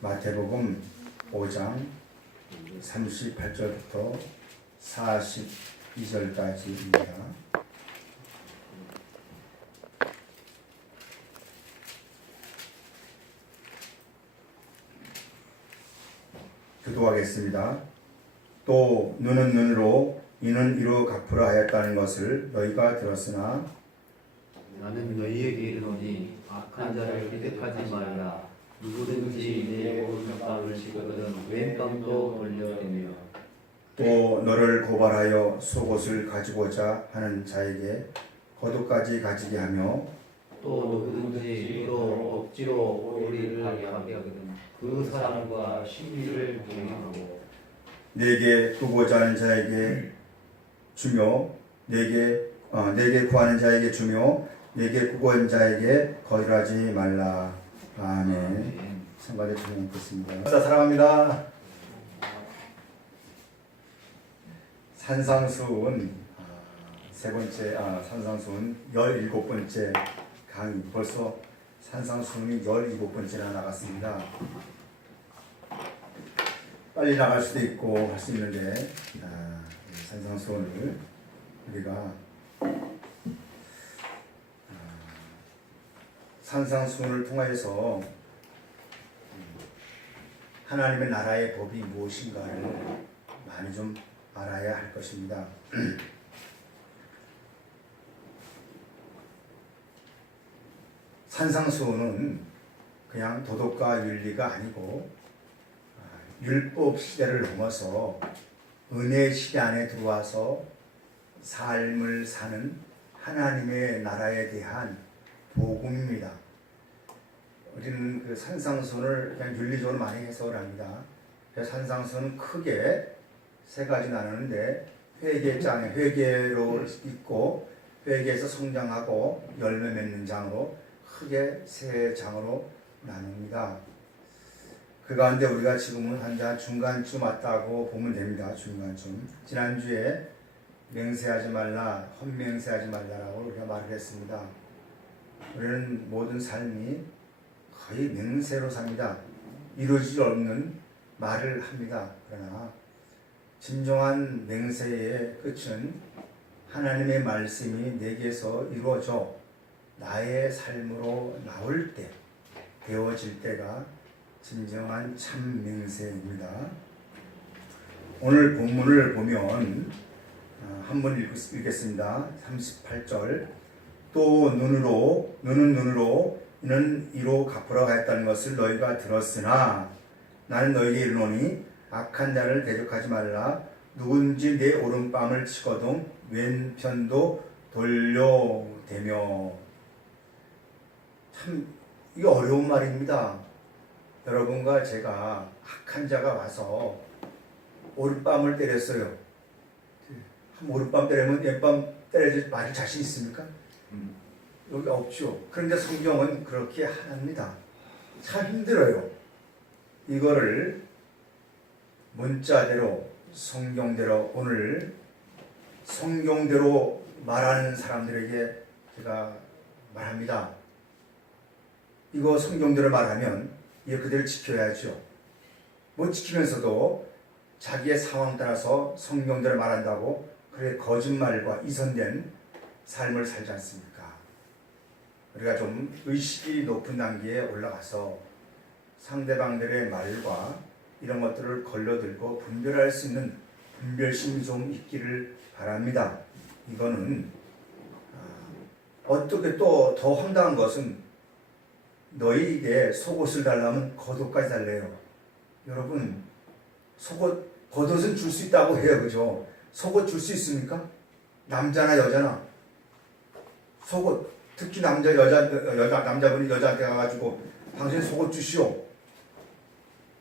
마태복음 5장 38절부터 42절까지입니다. 기도하겠습니다. 또 눈은 눈으로 이는 이로 갚으라 하였다는 것을 너희가 들었으나 나는 너희에게 이르노니 악한 자를 기득하지 말라. 누구든지 내 오른뺨을 치거든 왼뺨도 돌려내며 또 너를 고발하여 속옷을 가지고자 하는 자에게 겉옷까지 가지게 하며 또 누구든지 이로 억지로 오리를 하게 하거든 그 사람과 시비를 동행하고 내게 구고자 하는 자에게 주며 내게 구하는 자에게 주며 내게 구고한 자에게 거절하지 말라. 아멘. 성가대 찬양 읽겠습니다. 사랑합니다. 산상수훈 산상수훈 17번째 강의. 벌써 산상수훈이 17번째나 나갔습니다. 빨리 나갈 수도 있고 할 수 있는데 산상수훈을 우리가 산상수훈을 통하여서 하나님의 나라의 법이 무엇인가를 많이 좀 알아야 할 것입니다. 산상수훈은 그냥 도덕과 윤리가 아니고 율법 시대를 넘어서 은혜 시대 안에 들어와서 삶을 사는 하나님의 나라에 대한 복음입니다. 우리는 그 산상수훈을 그냥 윤리적으로 많이 해석을 합니다. 산상수훈은 크게 세 가지 나누는데 회개장에 회개로 있고 회개에서 성장하고 열매 맺는 장으로 크게 세 장으로 나눕니다. 그 가운데 우리가 지금은 한 장 중간쯤 왔다고 보면 됩니다. 중간쯤. 지난주에 맹세하지 말라, 헛맹세하지 말라라고 우리가 말을 했습니다. 우리는 모든 삶이 거의 맹세로 삽니다. 이루어질 없는 말을 합니다. 그러나 진정한 맹세의 끝은 하나님의 말씀이 내게서 이루어져 나의 삶으로 나올 때, 되어질 때가 진정한 참 맹세입니다. 오늘 본문을 보면 한번 읽겠습니다. 38절. 또 눈은 눈으로 이는 이로 갚으라고 했다는 것을 너희가 들었으나 나는 너희에게 이르노니 악한 자를 대적하지 말라. 누군지 내 오른뺨을 치거든 왼편도 돌려대며. 참 이게 어려운 말입니다. 여러분과 제가 악한 자가 와서 오른뺨을 때렸어요. 한 오른뺨 때리면 왼뺨 때려줄 맞을 자신 있습니까? 여기 없죠. 그런데 성경은 그렇게 합니다. 참 힘들어요. 이거를 문자대로 성경대로 오늘 성경대로 말하는 사람들에게 제가 말합니다. 이거 성경대로 말하면 이거 그대로 지켜야죠. 못 지키면서도 자기의 상황 따라서 성경대로 말한다고 그래 거짓말과 이선된 삶을 살지 않습니까? 우리가 좀 의식이 높은 단계에 올라가서 상대방들의 말과 이런 것들을 걸러들고 분별할 수 있는 분별심이 좀 있기를 바랍니다. 이거는 어떻게 또 더 황당한 것은 너희에게 속옷을 달라면 겉옷까지 달래요. 여러분 겉옷은 줄 수 있다고 해요. 그죠? 속옷 줄 수 있습니까? 남자나 여자나 속옷, 특히 남자분이 여자한테 가가지고 당신 속옷 주시오.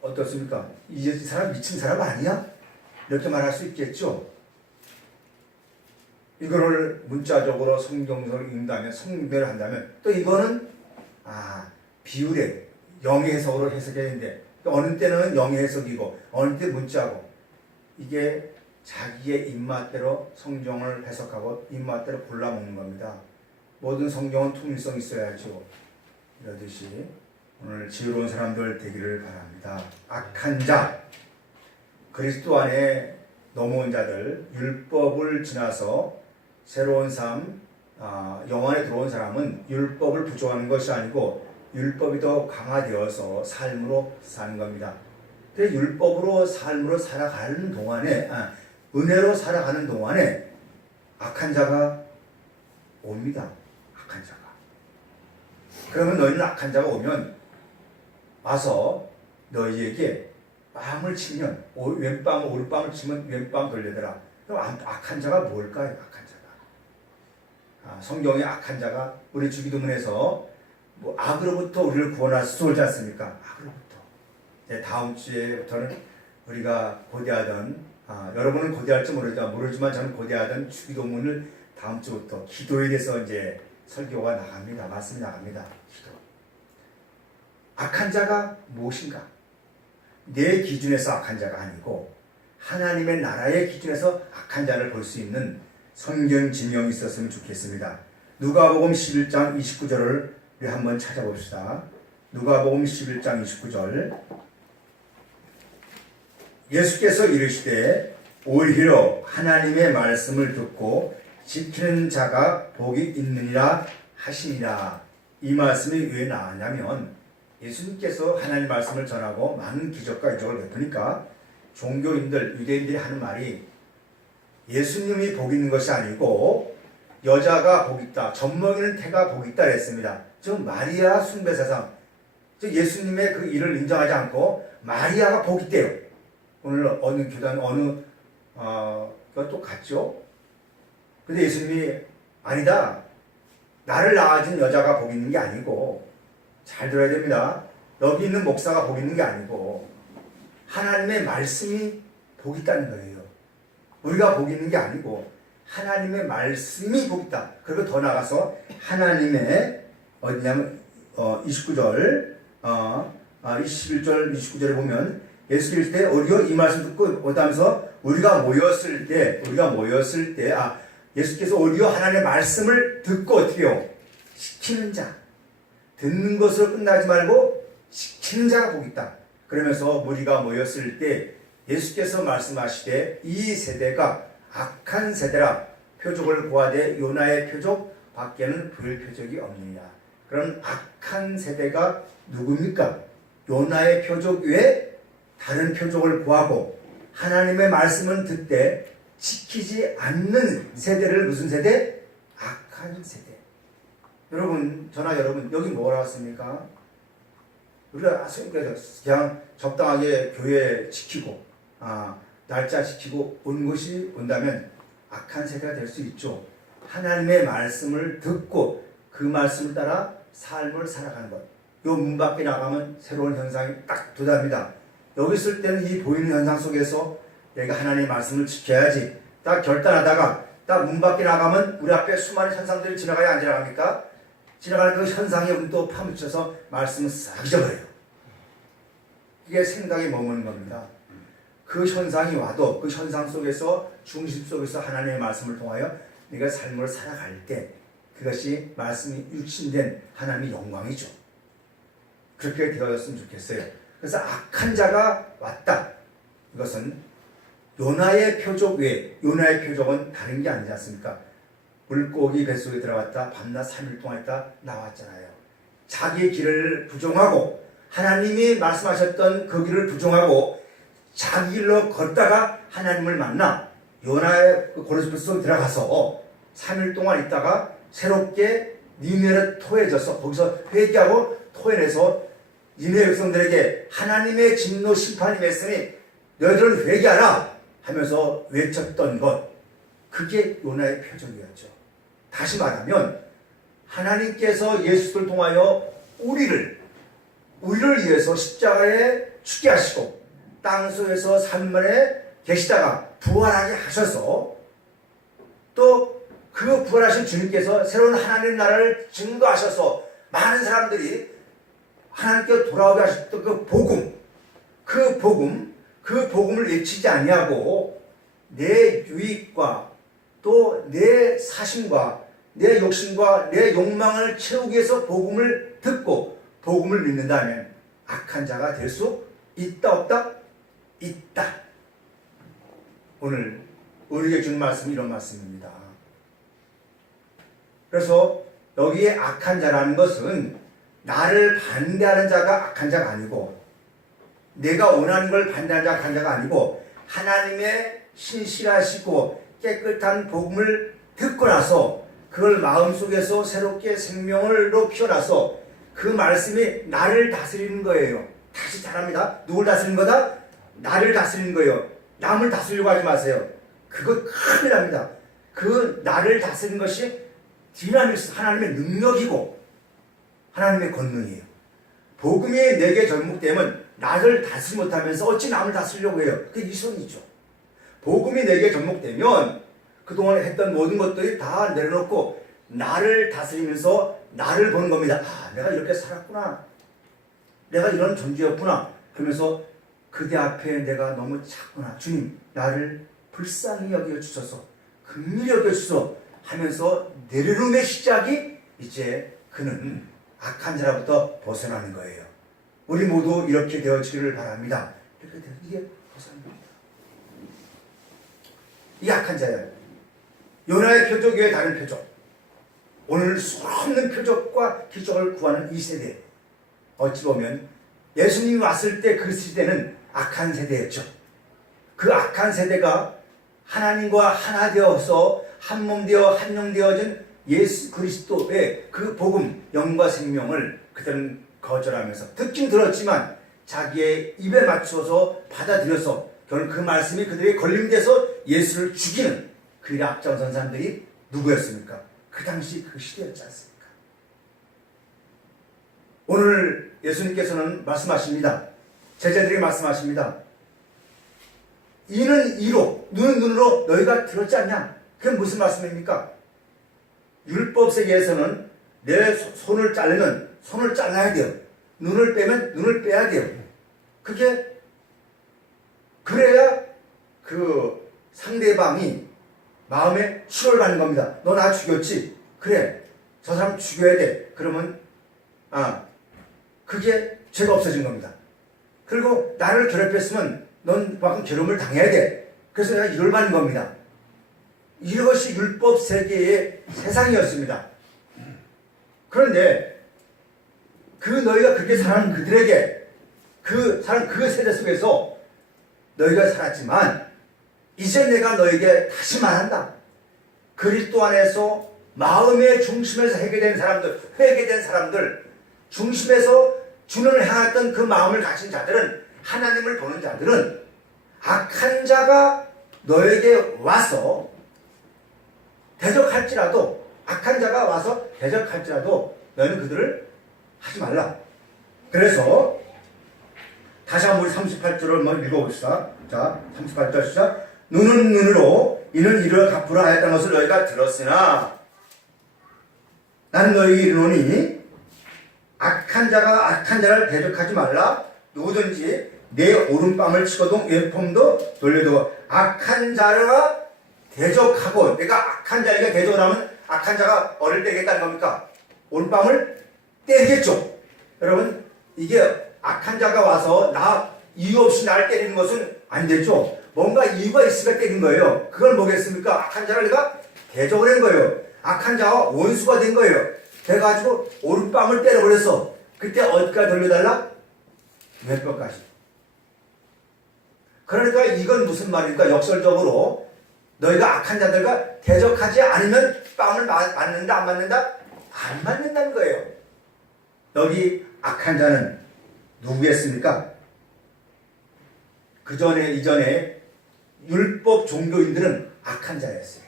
어떻습니까? 이 사람 미친 사람 아니야? 이렇게 말할 수 있겠죠? 이거를 문자적으로 성경적으로 읽는다면, 성경대로 한다면, 또 이거는, 비율에, 영의 해석으로 해석했는데, 어느 때는 영의 해석이고, 어느 때 문자고, 이게 자기의 입맛대로 성경을 해석하고, 입맛대로 골라먹는 겁니다. 모든 성경은 통일성이 있어야죠. 이러듯이 오늘 지혜로운 사람들 되기를 바랍니다. 악한 자, 그리스도 안에 넘어온 자들, 율법을 지나서 새로운 삶, 영 안에 들어온 사람은 율법을 부조하는 것이 아니고 율법이 더 강화되어서 삶으로 사는 겁니다. 그래서 율법으로 삶으로 살아가는 동안에, 은혜로 살아가는 동안에 악한 자가 옵니다. 악한 자가. 그러면 너희는 악한 자가 오면 와서 너희에게 빵을 치면 왼빵 오른빵을 치면 왼빵 걸려더라. 그럼 악한 자가 뭘까요? 악한 자가. 성경에 악한 자가 우리 주기도문에서 악으로부터 우리를 구원할 수 있지 않습니까? 악으로부터. 다음 주에부터는 우리가 고대하던 여러분은 고대할지 모르지만 저는 고대하던 주기도문을 다음 주부터 기도에 대해서 이제 설교가 나갑니다. 말씀이 나갑니다. 기도. 악한 자가 무엇인가? 내 기준에서 악한 자가 아니고 하나님의 나라의 기준에서 악한 자를 볼 수 있는 성경 지명이 있었으면 좋겠습니다. 누가복음 11장 29절을 우리 한번 찾아봅시다. 누가복음 11장 29절. 예수께서 이르시되 오히려 하나님의 말씀을 듣고 지키는 자가 복이 있느니라 하시니라. 이 말씀이 왜 나왔냐면 예수님께서 하나님의 말씀을 전하고 많은 기적과 이적을 베푸니까 종교인들, 유대인들이 하는 말이 예수님이 복 있는 것이 아니고 여자가 복 있다, 젖먹이는 태가 복 있다 그랬습니다. 즉 마리아 숭배사상, 즉 예수님의 그 일을 인정하지 않고 마리아가 복 있대요. 오늘 어느 교단 그것도 같죠. 근데 예수님이 아니다, 나를 낳아준 여자가 복 있는 게 아니고, 잘 들어야 됩니다. 여기 있는 목사가 복 있는 게 아니고 하나님의 말씀이 복 있다는 거예요. 우리가 복 있는 게 아니고 하나님의 말씀이 복 있다. 그리고 더 나가서 하나님의 어디냐면 29절 21절 29절에 보면 예수 그리스도의 우리가 이 말씀 듣고 그다음에서 우리가 모였을 때 예수께서 오히려 하나님의 말씀을 듣고 어떻게 해요? 시키는 자. 듣는 것으로 끝나지 말고 시키는 자가 복 있다. 그러면서 무리가 모였을 때 예수께서 말씀하시되 이 세대가 악한 세대라. 표적을 구하되 요나의 표적 밖에는 볼 표적이 없느니라. 그럼 악한 세대가 누굽니까? 요나의 표적 외에 다른 표적을 구하고 하나님의 말씀은 듣되 지키지 않는 세대를 무슨 세대? 악한 세대. 여러분, 저나 여러분, 여기 뭐 나왔습니까? 우리가 그냥 적당하게 교회 지키고, 날짜 지키고 온 것이 온다면 악한 세대가 될 수 있죠. 하나님의 말씀을 듣고 그 말씀을 따라 삶을 살아가는 것. 요 문 밖에 나가면 새로운 현상이 딱 도달합니다. 여기 있을 때는 이 보이는 현상 속에서 내가 하나님의 말씀을 지켜야지. 딱 결단하다가 딱 문 밖에 나가면 우리 앞에 수많은 현상들이 지나가야 안 지나갑니까? 지나가는 그 현상에 우리 또 파묻혀서 말씀을 싹 잊어버려요. 이게 생각에 머무는 겁니다. 그 현상이 와도 그 현상 속에서 중심 속에서 하나님의 말씀을 통하여 내가 삶을 살아갈 때 그것이 말씀이 육신된 하나님의 영광이죠. 그렇게 되어졌으면 좋겠어요. 그래서 악한 자가 왔다. 이것은 요나의 표적 외에, 요나의 표적은 다른 게 아니지 않습니까? 물고기 뱃속에 들어갔다 밤낮 3일 동안 있다 나왔잖아요. 자기의 길을 부정하고 하나님이 말씀하셨던 그 길을 부정하고 자기 길로 걷다가 하나님을 만나 요나의 고레스베스로 들어가서 3일 동안 있다가 새롭게 니느웨를 토해져서 거기서 회개하고 토해내서 니느웨 백성들에게 하나님의 진노 심판이 맺으니 너희들은 회개하라 하면서 외쳤던 것, 그게 요나의 표적이었죠. 다시 말하면 하나님께서 예수를 통하여 우리를 위해서 십자가에 죽게 하시고 땅속에서 3일 만에 계시다가 부활하게 하셔서 또 그 부활하신 주님께서 새로운 하나님 나라를 증거하셔서 많은 사람들이 하나님께 돌아오게 하셨던 그 복음을 외치지 아니하고 내 유익과 또 내 사심과 내 욕심과 내 욕망을 채우기 위해서 복음을 듣고 복음을 믿는다면 악한 자가 될 수 있다 없다? 있다. 오늘 우리에게 주는 말씀이 이런 말씀입니다. 그래서 여기에 악한 자라는 것은 나를 반대하는 자가 악한 자가 아니고, 내가 원하는 걸 반대하는 자가 악한 자가 아니고, 하나님의 신실하시고 깨끗한 복음을 듣고 나서 그걸 마음속에서 새롭게 생명으로 피어나서 그 말씀이 나를 다스리는 거예요. 다시 잘합니다. 누굴 다스리는 거다? 나를 다스리는 거예요. 남을 다스리려고 하지 마세요. 그거 큰일 납니다. 그 나를 다스리는 것이 디나미스, 하나님의 능력이고 하나님의 권능이에요. 복음이 내게 접목되면 나를 다스리지 못하면서 어찌 남을 다스리려고 해요. 그게 이손이죠. 복음이 내게 접목되면 그동안 했던 모든 것들이 다 내려놓고 나를 다스리면서 나를 보는 겁니다. 아, 내가 이렇게 살았구나. 내가 이런 존재였구나. 그러면서 그대 앞에 내가 너무 작구나. 주님, 나를 불쌍히 여겨주소서, 긍휼히 여겨주소서 하면서 내려놓음의 시작이 이제 그는 악한 자로부터 벗어나는 거예요. 우리 모두 이렇게 되어지기를 바랍니다. 이렇게 되어 이게 벗어납니다. 이게 악한 자예요. 요나의 표적 외에 다른 표적, 오늘 수없는 표적과 기적을 구하는 이 세대, 어찌 보면 예수님이 왔을 때 그 시대는 악한 세대였죠. 그 악한 세대가 하나님과 하나 되어서 한 몸 되어 한 영 되어진 예수 그리스도의 그 복음, 영과 생명을 그들은 거절하면서 듣긴 들었지만 자기의 입에 맞춰서 받아들여서 결국 그 말씀이 그들에게 걸림돼서 예수를 죽이는 그 앞장선 사람들이 누구였습니까? 그 당시 그 시대였지 않습니까? 오늘 예수님께서는 말씀하십니다. 제자들에게 말씀하십니다. 이는 이로, 눈은 눈으로 너희가 들었지 않냐? 그게 무슨 말씀입니까? 율법세계에서는 내 손을 자르면 손을 잘라야 돼요. 눈을 빼면 눈을 빼야 돼요. 그게 그래야 그 상대방이 마음에 치료를 받는 겁니다. 너 나 죽였지? 그래, 저 사람 죽여야 돼. 그러면 그게 죄가 없어진 겁니다. 그리고 나를 괴롭혔으면 넌 그만큼 괴로움을 당해야 돼. 그래서 내가 이걸 받는 겁니다. 이것이 율법 세계의 세상이었습니다. 그런데 그 너희가 그렇게 살아는 그들에게 그 세대 속에서 너희가 살았지만 이제 내가 너에게 다시 말한다. 그리스도 안에서 마음의 중심에서 회개된 사람들 중심에서 주님을 향했던 그 마음을 가진 자들은, 하나님을 보는 자들은 악한 자가 너에게 와서 대적할지라도, 악한 자가 와서 대적할지라도 너희는 그들을 하지 말라. 그래서 다시 한번 우리 38절을 한번 읽어봅시다. 자, 38절 시작. 눈은 눈으로 이는 이를 갚으라 하였다는 것을 너희가 들었으나 나는 너희에게 이르노니 악한 자가 악한 자를 대적하지 말라. 누구든지 내 오른뺨을 치고도 왼편도 돌려두고 악한 자가 대적하고, 내가 악한 자에게 대적을 하면 악한 자가 어릴 때 되겠다는 겁니까? 오른뺨을 때리겠죠. 여러분, 이게 악한 자가 와서 이유 없이 나를 때리는 것은 안 되죠. 뭔가 이유가 있으니까 때린 거예요. 그걸 뭐겠습니까? 악한 자를 내가 대적을 한 거예요. 악한 자와 원수가 된 거예요. 그래가지고 오른뺨을 때려버렸어. 그때 어디까지 돌려달라? 왼뼈까지. 그러니까 이건 무슨 말입니까? 역설적으로 너희가 악한 자들과 대적하지 않으면 뺨을 맞는다, 안 맞는다? 안 맞는다는 거예요. 여기 악한 자는 누구겠습니까? 이전에 율법 종교인들은 악한 자였어요.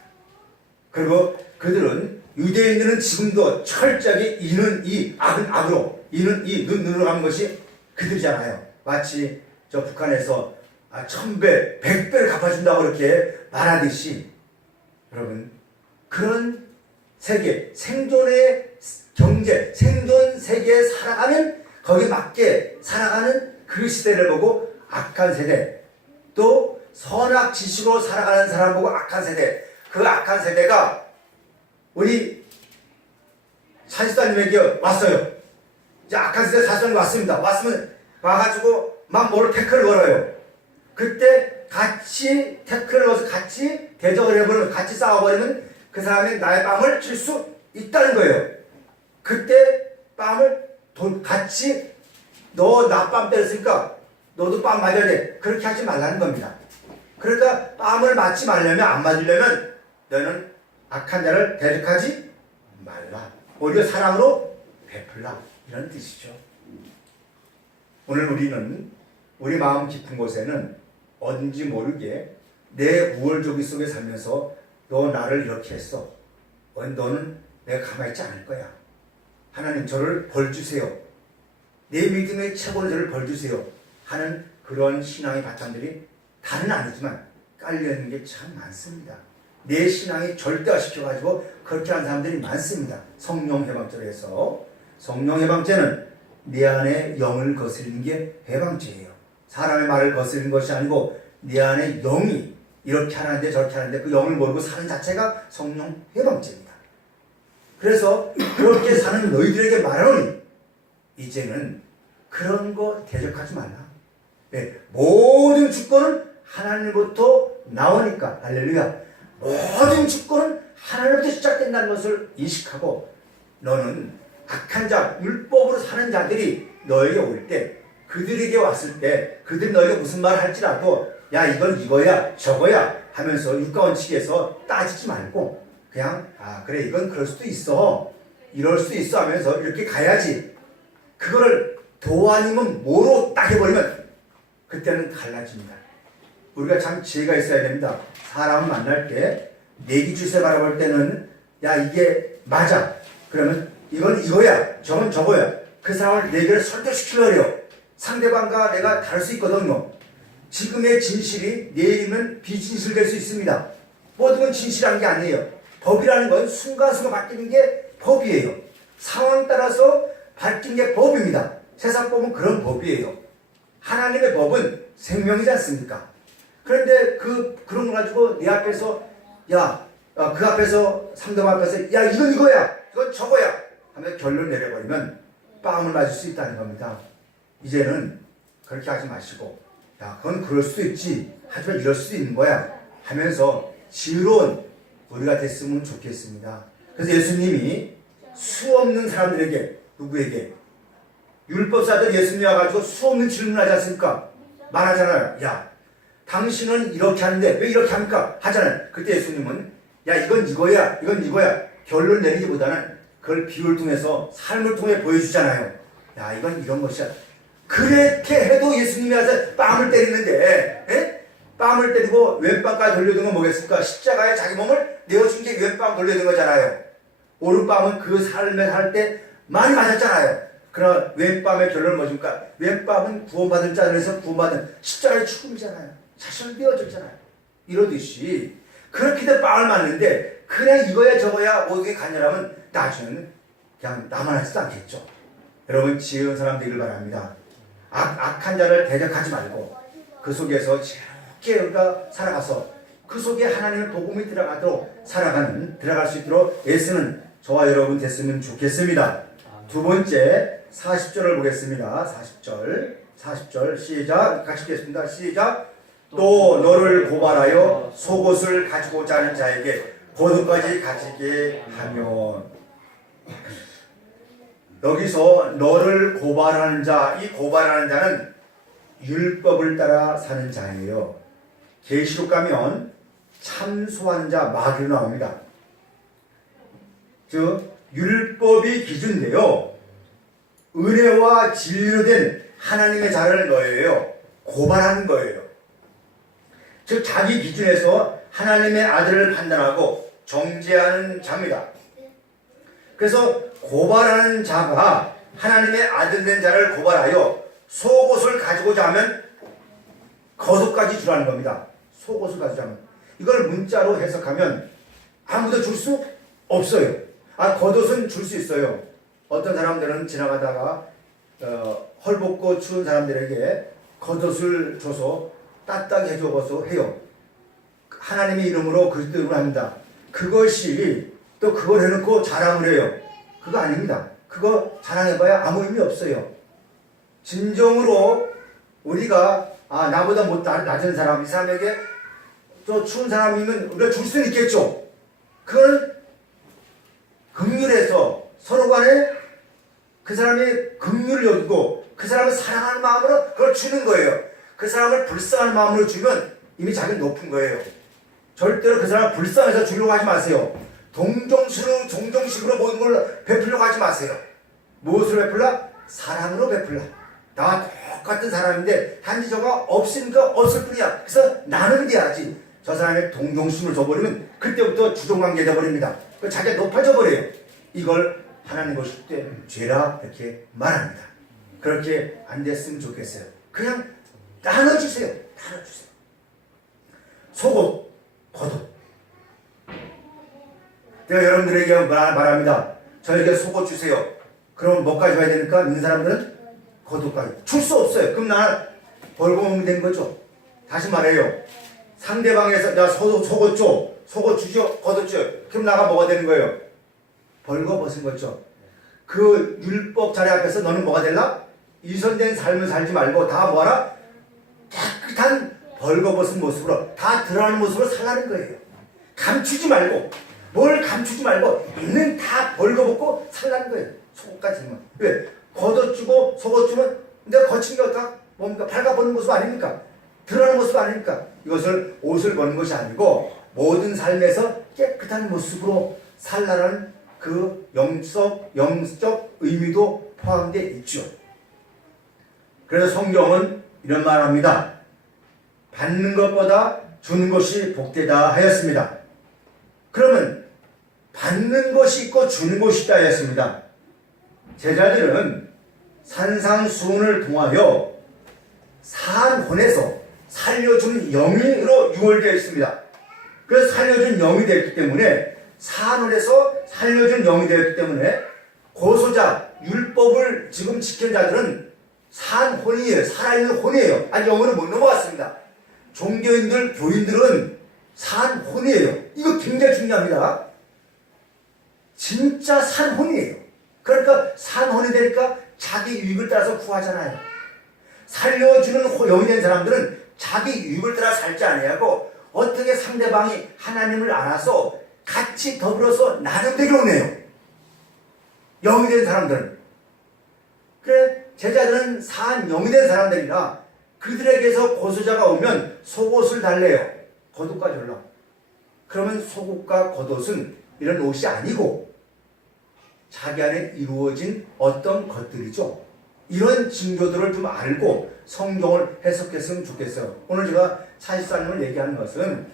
그리고 그들은, 유대인들은 지금도 철저하게 이는 이, 악은 악으로, 이는 이, 눈으로 가는 것이 그들이잖아요. 마치 저 북한에서 1000배, 100배를 갚아준다고 그렇게 말하듯이, 여러분, 그런 세계, 생존의 경제, 생존 세계에 살아가는, 거기에 맞게 살아가는 그 시대를 보고 악한 세대, 또 선악 지식으로 살아가는 사람 보고 악한 세대, 그 악한 세대가 우리 사지사님에게 왔어요. 이제 악한 세대 사선이 왔습니다. 왔으면 와가지고 막 뭐를 태클을 걸어요. 그때 같이 태클을 넣어서 같이 대적을 해버리면, 같이 싸워버리면 그 사람이 나의 뺨을 칠 수 있다는 거예요. 그때 뺨을 같이, 너 나 뺨 때렸으니까 너도 뺨 맞아야 돼. 그렇게 하지 말라는 겁니다. 그러니까 뺨을 맞지 말려면, 안 맞으려면 너는 악한 자를 대적하지 말라. 오히려 사랑으로 베풀라. 이런 뜻이죠. 오늘 우리는 우리 마음 깊은 곳에는 어딘지 모르게 내 우월조기 속에 살면서 너 나를 이렇게 했어. 너는 내가 가만히 있지 않을 거야. 하나님 저를 벌 주세요. 내 믿음의 최고로 저를 벌 주세요. 하는 그런 신앙의 바탕들이 다는 아니지만 깔려있는 게 참 많습니다. 내 신앙이 절대화시켜가지고 그렇게 하는 사람들이 많습니다. 성령 해방죄로 해서. 성령 해방죄는 내 안에 영을 거스르는 게 해방죄예요. 사람의 말을 거스르는 것이 아니고 내 안에 영이 이렇게 하는데 저렇게 하는데 그 영을 모르고 사는 자체가 성령 해방죄입니다. 그래서 그렇게 사는 너희들에게 말하노니 이제는 그런 거 대적하지 말라. 네, 모든 주권은 하나님으로부터 나오니까, 할렐루야. 모든 주권은 하나님으로부터 시작된다는 것을 인식하고, 너는 악한 자, 율법으로 사는 자들이 너에게 올 때, 그들에게 왔을 때 그들이 너에게 무슨 말을 할지라도 야 이건 이거야 저거야 하면서 육가원칙에서 따지지 말고 그냥 그래 이건 그럴 수도 있어 이럴 수도 있어 하면서 이렇게 가야지. 그거를 도 아니면 뭐로 딱 해버리면 그때는 갈라집니다. 우리가 참 지혜가 있어야 됩니다. 사람 만날 때 내기 주세 바라볼 때는 야 이게 맞아 그러면 이건 이거야 저건 저거야 그 사람을 내게를 설득시키려고 해요. 상대방과 내가 다를 수 있거든요. 지금의 진실이 내일이면 비진실 될 수 있습니다. 모든 건 진실한 게 아니에요. 법이라는 건 순간순간 바뀌는 게 법이에요. 상황 따라서 바뀐 게 법입니다. 세상법은 그런 법이에요. 하나님의 법은 생명이지 않습니까? 그런데 그런 거 가지고 내 앞에서 그 앞에서 상대방 앞에서 야 이건 이거야 이건 저거야 하면 결론 내려버리면 뺨을 맞을 수 있다는 겁니다. 이제는 그렇게 하지 마시고 야 그건 그럴 수도 있지 하지만 이럴 수도 있는 거야 하면서 지혜로운 우리가 됐으면 좋겠습니다. 그래서 예수님이 수 없는 사람들에게 누구에게 율법사들 예수님 와가지고 수 없는 질문하지 않습니까? 말하잖아요. 야 당신은 이렇게 하는데 왜 이렇게 합니까? 하잖아요. 그때 예수님은 야 이건 이거야 이건 이거야 결론 내리기보다는 그걸 비유를 통해서 삶을 통해 보여주잖아요. 야 이건 이런 것이야. 그렇게 해도 예수님이 와서 뺨을 때리는데 뺨을 때리고 왼뺨까지 돌려둔 건 뭐겠습니까? 십자가에 자기 몸을 내어준 게 왼뺨 돌려둔 거잖아요. 오른뺨은 그 삶을 할 때 많이 맞았잖아요. 그러나 왼뺨의 결론은 뭐십니까? 왼뺨은 구원받은 자들에서 구원받은 십자가의 죽음이잖아요. 자신을 내어줬잖아요. 이러듯이 그렇게 돼 뺨을 맞는데 그냥 이거야 저거야 모두에 간절하면 나중에는 그냥 나만 하지도 않겠죠. 여러분 지혜로운 사람 되길 바랍니다. 악한 자를 대적하지 말고 그 속에서 지혜롭게 우리가 살아가서 그 속에 하나님의 복음이 들어가도록 들어갈 수 있도록 애쓰는 저와 여러분 됐으면 좋겠습니다. 두 번째 40절을 보겠습니다. 40절 시작 같이 읽겠습니다. 시작. 또 너를 고발하여 속옷을 가지고자 하는 자에게 고도까지 가지게 하면 여기서 너를 고발하는 자, 이 고발하는 자는 율법을 따라 사는 자예요. 계시록 가면 참소하는 자 마귀로 나옵니다. 즉 율법이 기준인데요. 은혜와 진리로 된 하나님의 자를 너예요. 고발하는 거예요. 즉 자기 기준에서 하나님의 아들을 판단하고 정죄하는 자입니다. 그래서 고발하는 자가 하나님의 아들 된 자를 고발하여 속옷을 가지고자 하면 겉옷까지 주라는 겁니다. 속옷을 가지고자 하면 이걸 문자로 해석하면 아무도 줄 수 없어요. 겉옷은 줄 수 있어요. 어떤 사람들은 지나가다가 헐벗고 추운 사람들에게 겉옷을 줘서 따뜻하게 해줘서 해요. 하나님의 이름으로 그리스도 이름으로 합니다. 그것이 또 그걸 해놓고 자랑을 해요. 그거 아닙니다. 그거 자랑해봐야 아무 의미 없어요. 진정으로 우리가 나보다 낮은 사람, 이 사람에게 또 추운 사람이면 우리가 줄 수는 있겠죠. 그건 긍휼해서 서로 간에 그 사람이 긍휼을 여기고 그 사람을 사랑하는 마음으로 그걸 주는 거예요. 그 사람을 불쌍한 마음으로 주면 이미 자기는 높은 거예요. 절대로 그 사람을 불쌍해서 주려고 하지 마세요. 동정식으로 모든 걸 베풀려고 하지 마세요. 무엇으로 베풀라? 사랑으로 베풀라. 나와 똑같은 사람인데 단지 저가 없으니까 없을 뿐이야. 그래서 나는 돼야지. 저 사람의 동정심을 줘버리면 그때부터 주종관계 돼버립니다. 자기가 높아져 버려요. 이걸 하나님 보실 때 죄라 이렇게 말합니다. 그렇게 안 됐으면 좋겠어요. 그냥 나눠주세요. 나눠주세요. 속옷, 겉옷. 내가 여러분들에게 말합니다. 저에게 속옷 주세요. 그럼 뭐까지 와야 됩니까? 있는 사람들은 겉옷까지. 줄 수 없어요. 그럼 나는 벌고 먹으면 되는 거죠. 다시 말해요. 상대방에서 나 속옷 줘. 속옷 주죠. 겉옷 줘. 그럼 나가 뭐가 되는 거예요? 벌거벗은 거죠. 그 율법 자리 앞에서 너는 뭐가 될라? 이선된 삶을 살지 말고 다 뭐하라? 깨끗한 벌거벗은 모습으로 다 드러나는 모습으로 살라는 거예요. 감추지 말고 뭘 감추지 말고 있는 다 벌거벗고 살라는 거예요. 속옷까지 입으면. 왜? 겉옷 주고 속옷 주면 내가 거친 게 다 뭡니까? 밝아보는 모습 아닙니까? 드러나는 모습 아닙니까? 이것을 옷을 벗는 것이 아니고 모든 삶에서 깨끗한 모습으로 살라는 그 영적 의미도 포함되어 있죠. 그래서 성경은 이런 말을 합니다. 받는 것보다 주는 것이 복되다 하였습니다. 그러면 받는 것이 있고 주는 것이 있다 하였습니다. 제자들은 산상수훈을 통하여 산혼에서 살려준 영으로 유월되어 있습니다. 그래서 살려준 영이 되었기 때문에 산혼에서 살려준 영이 되었기 때문에 고소자, 율법을 지금 지킨 자들은 산혼이에요. 살아있는 혼이에요. 아직 영으로 못 넘어갔습니다. 종교인들, 교인들은 산혼이에요. 이거 굉장히 중요합니다. 진짜 산혼이에요. 그러니까 산혼이 되니까 자기 유익을 따라서 구하잖아요. 살려주는 영이 된 사람들은 자기 유익을 따라 살지 아니하고 어떻게 상대방이 하나님을 알아서 같이 더불어서 나눔되게 오네요. 영이 된 사람들은. 그래 제자들은 산 영이 된 사람들이라 그들에게서 고소자가 오면 속옷을 달래요. 겉옷까지 올라. 그러면 속옷과 겉옷은 이런 옷이 아니고 자기 안에 이루어진 어떤 것들이죠. 이런 징조들을 좀 알고 성경을 해석했으면 좋겠어요. 오늘 제가 차시사님을 얘기하는 것은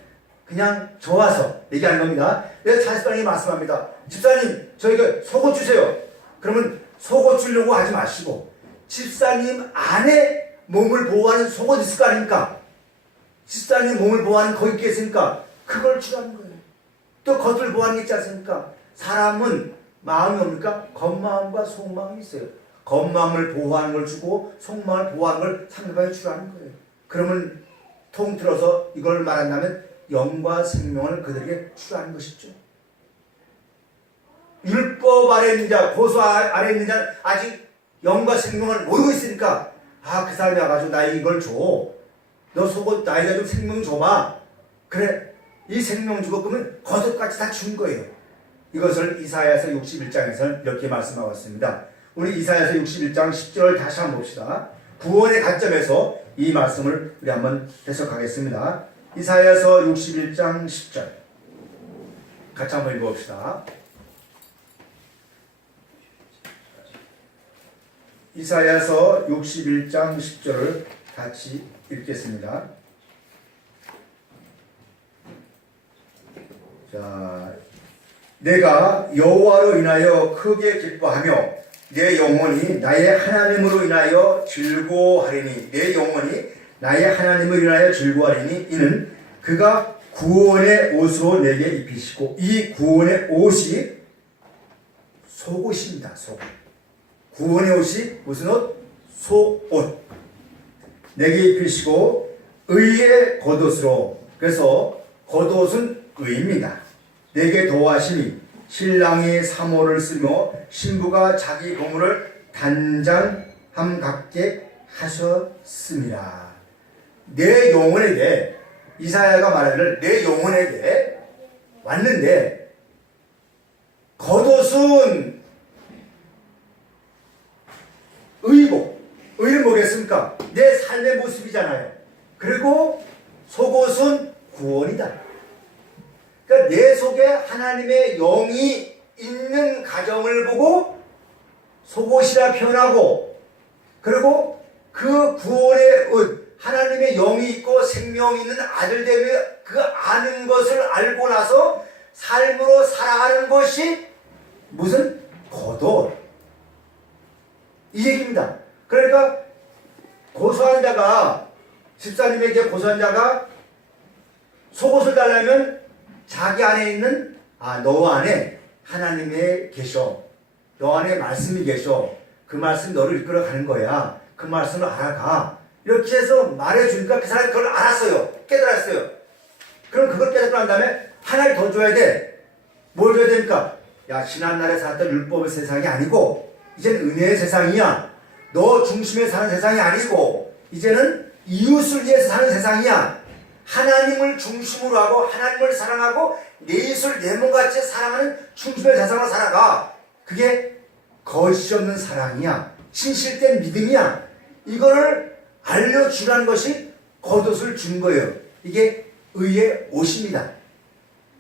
그냥 좋아서 얘기하는 겁니다. 내가 차시사님이 말씀합니다. 집사님 저에게 속옷 주세요. 그러면 속옷 주려고 하지 마시고 집사님 안에 몸을 보호하는 속옷 있을 거 아닙니까? 집사님 몸을 보호하는 거 있겠습니까? 그걸 주라는 거예요. 또 겉을 보호하는 게 있지 않습니까? 사람은 마음이 뭡니까? 겉마음과 속마음이 있어요. 겉마음을 보호하는 걸 주고 속마음을 보호하는 걸 상대방에 주라는 거예요. 그러면 통틀어서 이걸 말한다면 영과 생명을 그들에게 주라는 것이죠. 율법 아래 있는 자, 고소 아래 있는 자는 아직 영과 생명을 모르고 있으니까 그 사람이 와가지고 나에게 이걸 줘. 너 속옷 나에게 좀 생명 줘봐. 그래 이 생명 주고 그러면 겉옷까지 다 준 거예요. 이것을 이사야서 61장에서는 이렇게 말씀하고 있습니다. 우리 이사야서 61장 10절을 다시 한번 봅시다. 구원의 관점에서 이 말씀을 우리 한번 해석하겠습니다. 이사야서 61장 10절 같이 한번 읽어봅시다. 이사야서 61장 10절을 같이 읽겠습니다. 자, 내가 여호와로 인하여 크게 기뻐하며 내 영혼이 나의 하나님으로 인하여 즐거워하리니 내 영혼이 나의 하나님을 인하여 즐거워하리니 이는 그가 구원의 옷으로 내게 입히시고 이 구원의 옷이 속옷입니다. 속옷. 구원의 옷이 무슨 옷? 속옷. 내게 입히시고 의의 겉옷으로. 그래서 겉옷은 의입니다. 내게 도하심이 신랑이 사모를 쓰며 신부가 자기 고물을 단장함 같게 하셨습니다. 내 영혼에 대해 이사야가 말하기를 내 영혼에 대해 왔는데 겉옷은 의는 뭐겠습니까? 내 삶의 모습이잖아요. 그리고 속옷은 구원이다. 그러니까 내 속에 하나님의 영이 있는 가정을 보고 속옷이라 표현하고, 그리고 그 구원의 옷, 하나님의 영이 있고 생명이 있는 아들됨이 그 아는 것을 알고 나서 삶으로 살아가는 것이 무슨 겉옷, 이 얘기입니다. 그러니까 고소한 자가, 집사님에게 고소한 자가 속옷을 달라면 자기 안에 있는 너 안에 하나님이 계셔, 너 안에 말씀이 계셔, 그 말씀 너를 이끌어가는 거야, 그 말씀을 알아가, 이렇게 해서 말해주니까 그 사람이 그걸 알았어요. 깨달았어요. 그럼 그걸 깨닫고 난 다음에 하나를 더 줘야 돼. 뭘 줘야 됩니까? 야, 지난날에 살았던 율법의 세상이 아니고 이제는 은혜의 세상이야. 너 중심에 사는 세상이 아니고 이제는 이웃을 위해서 사는 세상이야. 하나님을 중심으로 하고 하나님을 사랑하고 내 이웃을 내 몸같이 사랑하는 중심의 세상으로 살아가. 그게 거짓 없는 사랑이야. 진실된 믿음이야. 이거를 알려주라는 것이 겉옷을 준 거예요. 이게 의의 옷입니다.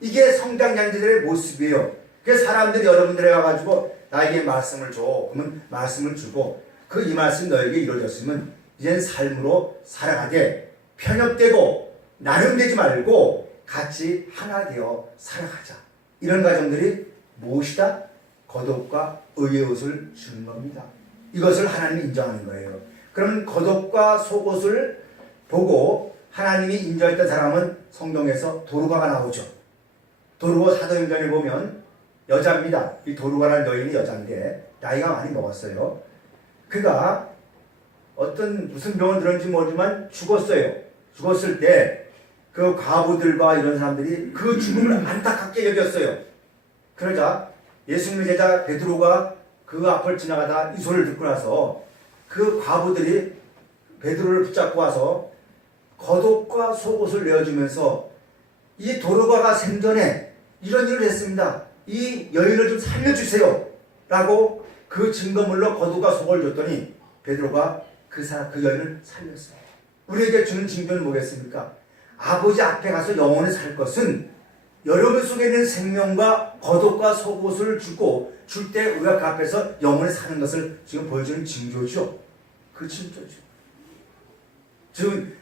이게 성장 양자들의 모습이에요. 그래서 사람들이 여러분들에 가가지고 나에게 말씀을 줘. 그러면 말씀을 주고 이 말씀 너에게 이루어졌으면 이젠 삶으로 살아가되 편협되고 나눔되지 말고 같이 하나 되어 살아가자. 이런 가정들이 무엇이다? 겉옷과 의의 옷을 주는 겁니다. 이것을 하나님이 인정하는 거예요. 그럼 겉옷과 속옷을 보고 하나님이 인정했던 사람은 성경에서 도르가가 나오죠. 도르가 사도행전에 보면 여자입니다. 이 도르가라는 여인이 여자인데 나이가 많이 먹었어요. 그가 무슨 병을 들었는지 모르지만 죽었어요. 죽었을 때 그 과부들과 이런 사람들이 그 죽음을 안타깝게 여겼어요. 그러자 예수님의 제자 베드로가 그 앞을 지나가다 이 소리를 듣고 나서 그 과부들이 베드로를 붙잡고 와서 겉옷과 속옷을 내어주면서 이 도르가가 생전에 이런 일을 했습니다. 이 여인을 좀 살려주세요. 라고 그 증거물로 겉옷과 속을 줬더니 베드로가 그 여인을 살렸어요. 우리에게 주는 증거는 뭐겠습니까? 아버지 앞에 가서 영원히 살 것은 여러분 속에 있는 생명과 겉옷과 속옷을 주고 줄 때 우리가 그 앞에서 영원히 사는 것을 지금 보여주는 징조죠. 그 징조죠. 즉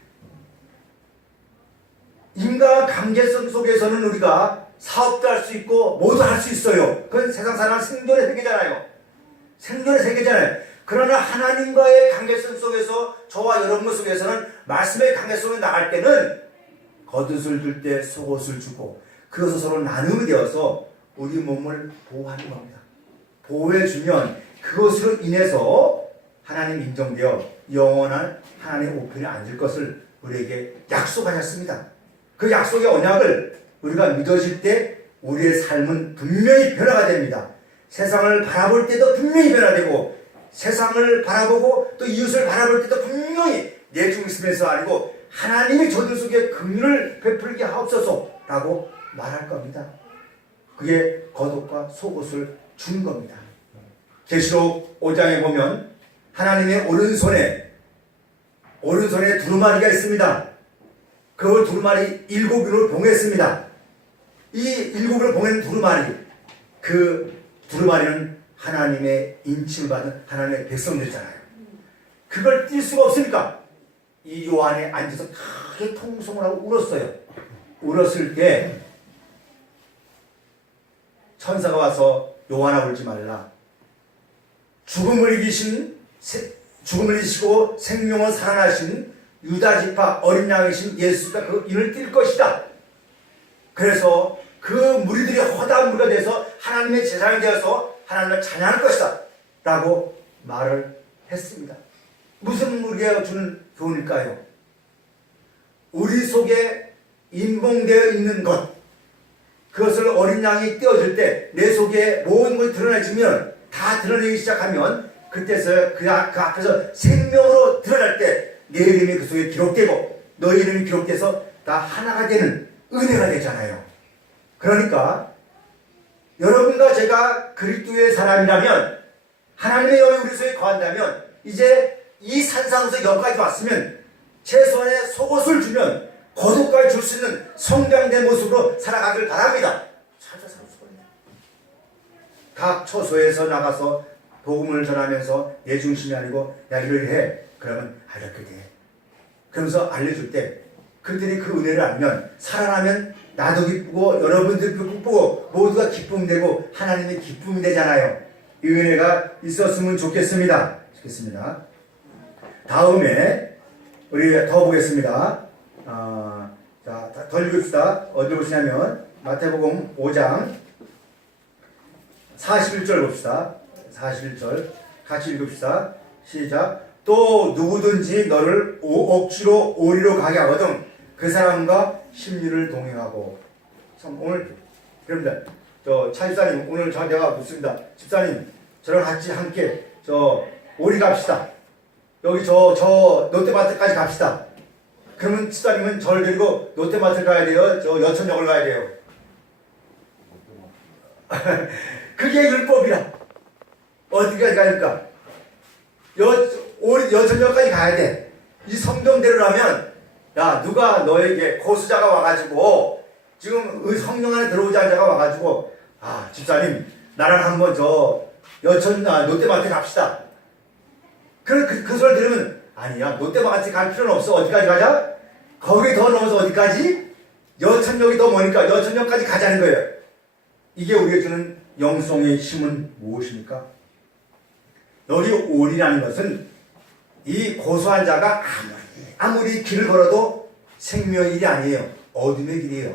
인간 관계성 속에서는 우리가 사업도 할 수 있고 뭐도 할 수 있어요. 그건 세상 사람 생존의 세계잖아요. 생존의 세계잖아요. 그러나 하나님과의 관계성 속에서 저와 여러분 속에서는 말씀의 관계성으로 나갈 때는 겉옷을 줄 때 속옷을 주고 그것을 서로 나눔이 되어서 우리 몸을 보호하는 겁니다. 보호해주면 그것으로 인해서 하나님 인정되어 영원한 하나님의 우편에 앉을 것을 우리에게 약속하셨습니다. 그 약속의 언약을 우리가 믿어질 때 우리의 삶은 분명히 변화가 됩니다. 세상을 바라볼 때도 분명히 변화되고 세상을 바라보고 또 이웃을 바라볼 때도 분명히 내 중심에서 아니고 하나님이 저들 속에 긍휼을 베풀게 하옵소서라고 말할 겁니다. 그게 겉옷과 속옷을 준 겁니다. 계시록 5장에 보면 하나님의 오른손에 두루마리가 있습니다. 그 두루마리 7인을 봉했습니다. 이 7인을 봉한 두루마리, 그 두루마리는 하나님의 인침을 받은 하나님의 백성들이잖아요. 그걸 뛸 수가 없으니까 이 요한에 앉아서 크게 통성을 하고 울었어요. 울었을 때 천사가 와서 요한아 울지 말라. 죽음을 이기시고 생명을 살아나신 유다 지파 어린 양이신 예수가 그 인을 뛸 것이다. 그래서 그 무리들이 허다한 무리가 돼서 하나님의 제사장이 되어서 하나님을 찬양할 것이다 라고 말을 했습니다. 무슨 우리가 주는 교훈일까요? 우리 속에 인봉되어 있는 것, 그것을 어린 양이 떼어줄 때 내 속에 모든 것이 드러내지면 다 드러내기 시작하면 그때서 그 앞에서 생명으로 드러날 때 내 이름이 그 속에 기록되고 너의 이름이 기록돼서 다 하나가 되는 은혜가 되잖아요. 그러니까 여러분과 제가 그리스도의 사람이라면 하나님의 영이 우리 속에 거한다면 이제 이 산상에서 여기까지 왔으면 최소한의 속옷을 주면 거룩까지 줄 수 있는 성장된 모습으로 살아가길 바랍니다. 각 처소에서 나가서 복음을 전하면서 내 중심이 아니고 야 이를 해. 그러면 알렸게 돼. 그러면서 알려줄 때 그들이 그 은혜를 알면 살아나면 나도 기쁘고 여러분들도 기쁘고 모두가 기쁨되고 하나님의 기쁨이 되잖아요. 이 은혜가 있었으면 좋겠습니다. 다음에 우리 더 보겠습니다. 자, 더 읽읍시다. 어디 보시냐면 마태복음 5장 41절 봅시다. 41절 같이 읽읍시다. 시작. 또 누구든지 너를 억지로 오리로 가게 하거든 그 사람과 심리를 동행하고. 오늘 그럽니다. 차 집사님 오늘 내가 묻습니다. 집사님 저랑 같이 함께 오리 갑시다. 여기 롯데마트까지 갑시다. 그러면 집사님은 저를 데리고 롯데마트 가야 돼요? 여천역을 가야 돼요? 그게 율법이라. 어디까지 가니까? 여천역까지 가야 돼. 이 성경대로라면, 야, 누가 너에게 고수자가 와가지고, 지금 성령 안에 들어오자 자가 와가지고, 집사님, 나랑 한번 롯데마트 갑시다. 그 소리 들으면, 아니야, 롯데마트 갈 필요는 없어. 어디까지 가자? 거기 더 넘어서 어디까지? 여천역이 더 머니까 여천역까지 가자는 거예요. 이게 우리가 주는 영성의 힘은 무엇입니까? 여기 오리라는 것은 이 고소한 자가 아무리 길을 걸어도 생명의 길이 아니에요. 어둠의 길이에요.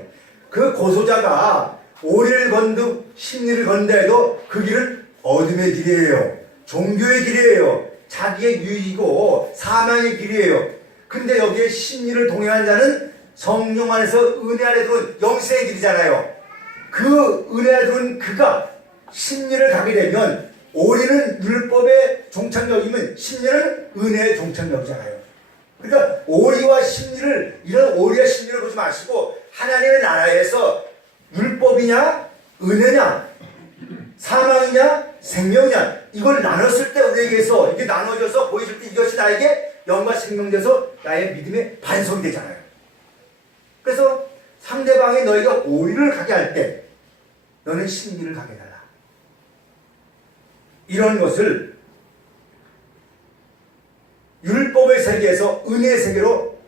그 고소자가 오리를 건득 심리를 건다 해도 그 길은 어둠의 길이에요. 종교의 길이에요. 자기의 유익이고 사망의 길이에요. 근데 여기에 심리를 동행한 자는 성령 안에서 은혜 안에 들어온 영생의 길이잖아요. 그 은혜 안에 들어온 그가 심리를 가게 되면 오리는 율법의 종착역이면 심리는 은혜의 종착역이잖아요. 그러니까 오리와 심리를 이런 오리와 심리를 보지 마시고 하나님의 나라에서 율법이냐 은혜냐 사망이냐 생명이냐 이걸 나눴을 때 우리에게서 이게 나눠져서 보여줄 때 이것이 나에게 영과 생명돼서 나의 믿음의 반성이 되잖아요. 그래서 상대방이 너에게 오리를 가게 할 때 너는 심리를 가게 해달라. 이런 것을 율법의 세계에서 은혜의 세계로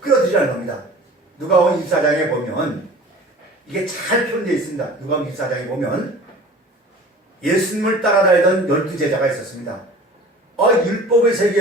끌어들이라는 겁니다. 누가복음 24장에 보면 이게 잘 표현되어 있습니다. 누가복음 24장에 보면 예수님을 따라다니던 12제자가 있었습니다. 율법의 세계에